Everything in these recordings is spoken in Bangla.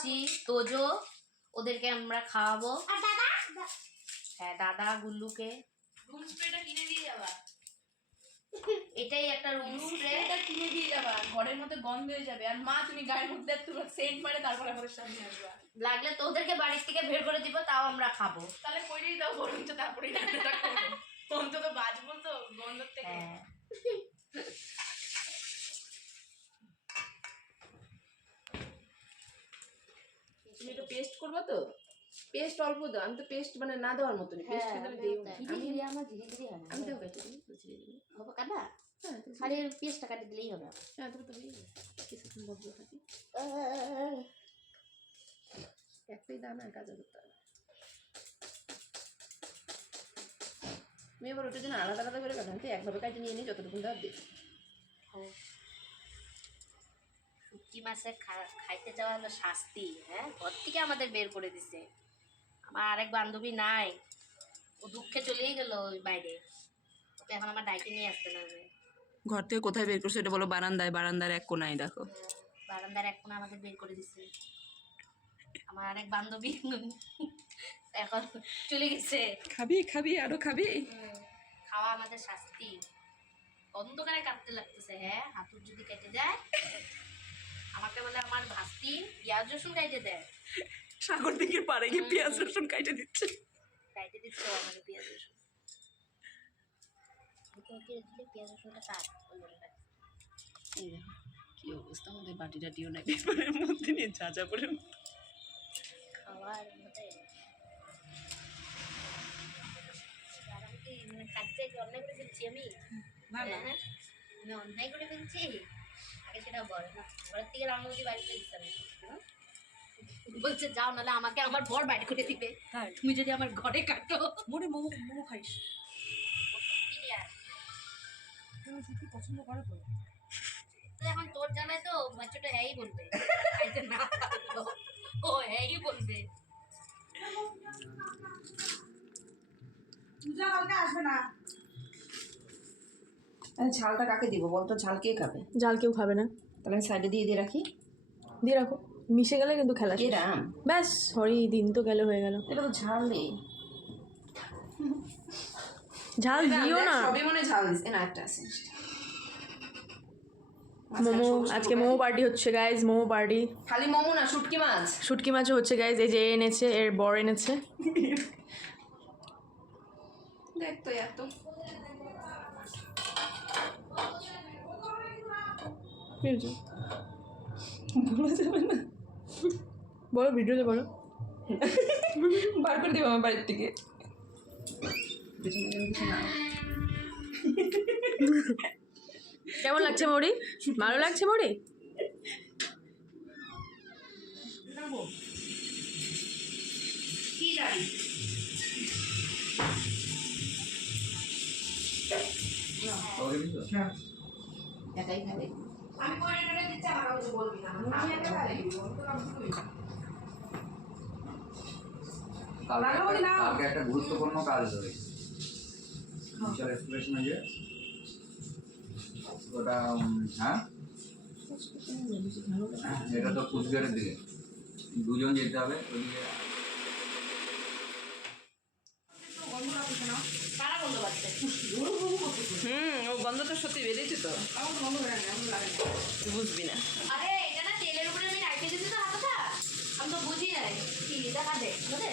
বুচি তোজো ওদেরকে আমরা খাওয়াবো। হ্যাঁ দাদা গুল্লুকে। রুম স্প্রেটা কিনে দিয়ে যাবা। এটাই একটা রুম স্প্রে স্প্রেটা কিনে দিয়ে যাবা। ঘরের মধ্যে গন্ধ হয়ে যাবে। আর মা তুমি গায়ের মধ্যে তোমার সেন্ট মারে তারপর আমাদের সামনে আসবা। লাগলে তোদেরকে বাড়ির থেকে বের করে দিব তাও আমরা খাব। তাহলে কইরেই দাও বরঞ্চ তারপরেই রান্নাটা করব। অন্তত বাঁচবো তো গন্ধ থেকে হ্যাঁ তুমি একটু পেস্ট করব তো? পেস্ট অল্প দাও আমি তো পেস্ট মানে না দেওয়ার মতো পেস্ট হ্যাঁ, কিন্তু আমি দিই। ধীরে ধীরে আমার ধীরে ধীরে হয় না আমি দেবো কেটে দিই বুঝিয়ে দিই। হবে কাটা? হ্যাঁ তো খালি পেঁয়াজটা কাটি দিলেই হবে হ্যাঁ তোর তো হয়ে কিছুক্ষণ বদ্ধ থাকি। একটাই দানা কাজ করতে হবে আমি এবার ওটার জন্য আলাদা আলাদা করে কাটান তো একভাবে কাটে নিয়ে নিই যতটুকু দেওয়ার দিই। শুটকি মাছের খা- খাইতে যাওয়া হলো শাস্তি হ্যাঁ? ঘর থেকে আমাদের বের করে দিছে। আমার আরেক বান্ধবী নাই। ও দুঃখে চলেই গেল ওই বাইরে। ওকে এখন আমার ডাইকে নিয়ে আসতে লাগবে ঘর থেকে কোথায় বের করছে এটা বলো বারান্দায় বারান্দার এক কোনায় দেখো। বারান্দার এক কোণে আমাদের বের করে দিছে। আমার আরেক বান্ধবী এখন চলে গেছে। খাবি খাবি আরও খাবি। খাওয়া আমাদের শাস্তি। অন্ধকারে কাটতে লাগতেছে হ্যাঁ? হাতুর যদি কেটে যায় আমাকে বলে আমার ভাস্তি পেঁয়াজ রসুন কাইটে দেয় সাগর দিকে পারে গিয়ে পেঁয়াজ রসুন কাইটে দিচ্ছে। কাইটে দিচ্ছে আমাকে পেঁয়াজ রসুন। পেঁয়াজ রসুনটা কাট কি অবস্থা আমাদের বাটি টাটিও না পেপারের মধ্যে নিয়ে যা যা করে। খাওয়ার মধ্যে মানে কি অন্যায় করে ফেলছি আমি? না না হ্যাঁ? আমি অন্যায় করে ফেলছি? আগে সেটা বল। না ঘরের থেকে রান্নাগুলি বাড়িতে দিতাম বলছে যাও নাহলে আমাকে আমার বর বাইরে করে দিবে। তুমি যদি আমার ঘরে কাটো। মোরে মোমো মোমো খাইস? পছন্দ করে তো। এখন তোর জানায় তো বাচ্চাটা হ্যাঁই বলবে। খাইতে না। ও হ্যাঁই বলবে। ঝালটা কাকে দিব বলতো? ঝাল কে খাবে? ঝাল কেউ খাবে না। তাহলে আমি সাইডে দিয়ে দিয়ে রাখি। দিয়ে রাখো। মিশে গেলে কিন্তু খেলা। এরাম ব্যাস সরি দিন তো গেলে হয়ে গেল। এটা তো ঝাল নেই ঝাল দিও না। সবই মনে ঝাল দিস না একটা আছে। মোমো আজকে মোমো পার্টি হচ্ছে গাইজ মোমো পার্টি খালি মোমো না শুটকি মাছ। শুটকি মাছও হচ্ছে গাইজ এই যে এনেছে এর বর এনেছে। দেখ তো এত। বলা যাবে না। বলো ভিডিওতে বলো। বার করে দিব আমার বাড়ির থেকে। কেমন লাগছে মরি? ভালো লাগছে মরি? কি একাই খাবে। আমি করে করে দিচ্ছি আমার কিছু বলবি না। আমি একা খাই কালকে একটা গুরুত্বপূর্ণ কাজ রয়েছে মিশাল এক্সপ্রেশনে যে ওটা হ্যাঁ? এটা তো কুচবিহারের দিকে। দুজন যেতে হবে ওদিকে। হুম ও গন্ধ তো সত্যি বেরিয়েছে তো। বুঝবি না। আরে এটা না তেলের উপরে আমি রাখতে দিচ্ছি তো হাতটা। আমি তো বুঝি নাই কি দেখা দে বুঝে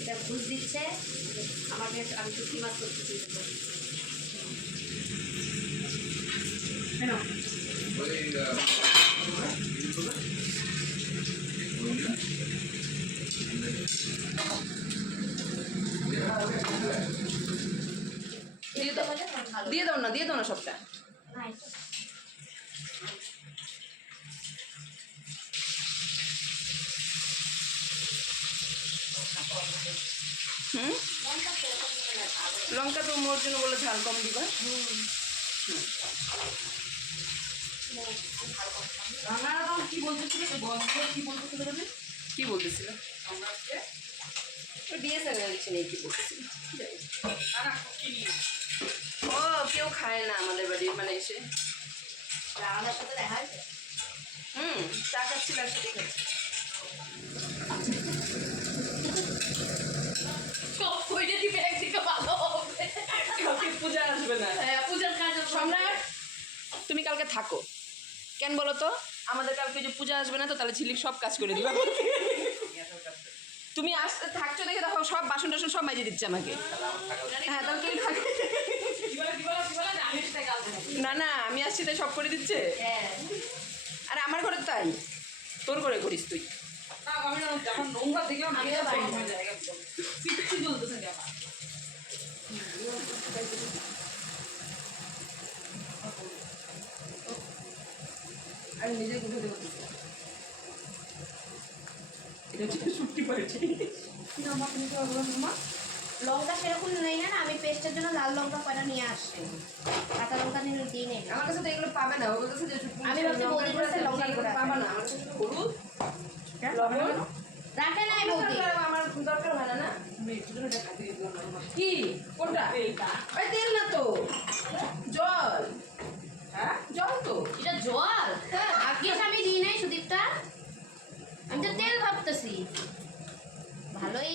এটা ঘুষ দিচ্ছে। আমাকে আমি শুটকি মাছ করতেছি। ওই দিয়ে দাও না দিয়ে দাও না সবটা। হুম? লঙ্কা তো মোর জন্য বলে ঝাল কম দিবা। কি বলতেছিল? কি বলতেছিল কিছু নেই কি বলতেছিল? ও কেউ খায় না আমাদের বাড়ি মানে এসে। রাহানের সাথে দেখা হুম চা খাচ্ছিল একসাথে। খাচ্ছি সব কইরে দিবে একদিকে ভালো হবে। পূজা আসবে না। হ্যাঁ পূজার কাজ সম্রাট তুমি কালকে থাকো। কেন বলো তো? আমাদের কালকে যে পূজা আসবে না তো তাহলে ঝিলিক সব কাজ করে দিবে। তুমি আসতে থাকছো দেখে দেখো সব বাসন টাসন সব মাইজে দিচ্ছে আমাকে। হ্যাঁ তাহলে তুমি থাকো। না না আমি আসছি তাই সব করে দিচ্ছে? হ্যাঁ। আরে আমার ঘরে তাই। তোর ঘরে করিস তুই। আমি কি নিজে গুছে। দেবো। এটা হচ্ছে ছুটি পার্টি না মা তুমি তো মা। লঙ্কা সেরকম নেই না আমি পেস্টের জন্য লাল লঙ্কা কয়টা নিয়ে আসছি। কাঁচা লঙ্কা নিয়ে দিয়ে নেই আমার কাছে তো এগুলো পাবে না ওর কাছে আমি ভাবছি বৌদির কাছে লঙ্কা পাবে না আমার কাছে হলুদ লবণ। রাখে নাই বৌদি। আমার দরকার হয় না না আমি একটু জন্য দেখা দিয়ে দিলাম না। কি? কোনটা? ওই তেল না তো। জল। হ্যাঁ? জল তো। এটা জল? ভাগ্যিস আমি দিই নাই সুদীপটা? আমি তো তেল ভাবতেছি। ভালোই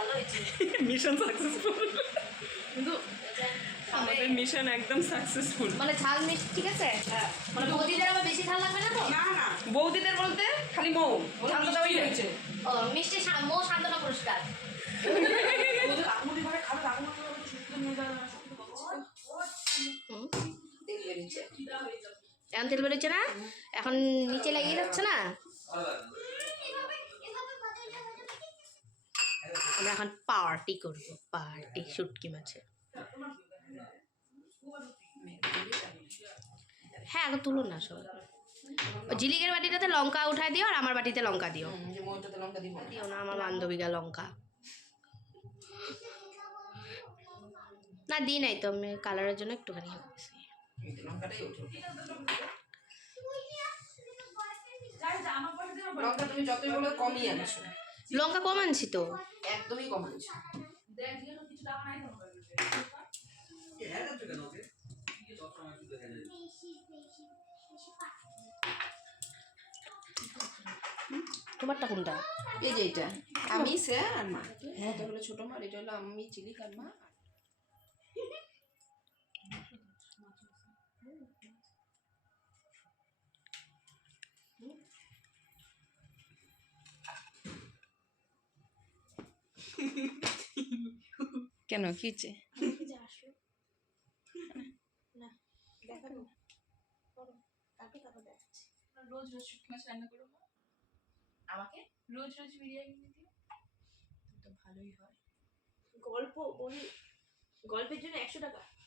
ভালো হয়েছে মিশন সাকসেসফুল কিন্তু আমাদের মিশন একদম সাকসেসফুল মানে ঝাল মিষ্টি ঠিক আছে? মানে বৌদিদের আবার বেশি ঝাল লাগবে না তো? না না। বৌদিদের বলতে খালি মৌ। ঝাল তো দেওয়াই হয়েছে। ও মিষ্টি মৌ সান্ত্বনা পুরস্কার। এখন তেল বেরোচ্ছে না? এখন নিচে লাগিয়ে যাচ্ছে না? আমরা এখন পার্টি করব পার্টি শুটকি মাছের। হ্যাঁ এখন তুলুন না সব ও ঝিলিকের বাটিটাতে লঙ্কা উঠায় দিও আর আমার বাটিতে লঙ্কা দিও। দিও না আমার বান্ধবীরা লঙ্কা। না দিই নাই তো আমি কালারের জন্য একটুখানি হয়েছি লঙ্কা তুমি যতই বলো কমই আনছো। লঙ্কা কম আনছি তো। একদমই কম আনছো। তোমারটা কোনটা? এই যে এটা আমি সে আর মা। হ্যাঁ এটা হলো ছোট মা এটা হলো আমি চিলি আর মা। কেন? কি রোজ রোজ শুটকি মাছ রান্না করব আমাকে? রোজ রোজ বিরিয়ানি দিও। তো ভালোই হয়। গল্প বলি গল্পের জন্য একশো টাকা।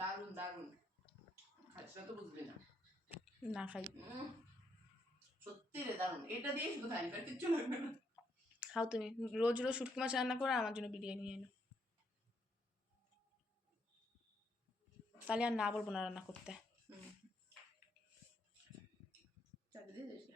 দারুণ দারুণ খাচ্ছিস তো না। না খাই। সত্যি রে দারুণ এটা দিয়ে শুধু খাই আর কিচ্ছু লাগবে না। খাও তুমি। রোজ রোজ শুটকি মাছ রান্না করে আমার জন্য বিরিয়ানি এনো। তাহলে আর না বলব না রান্না করতে। চাকরি দিয়েছি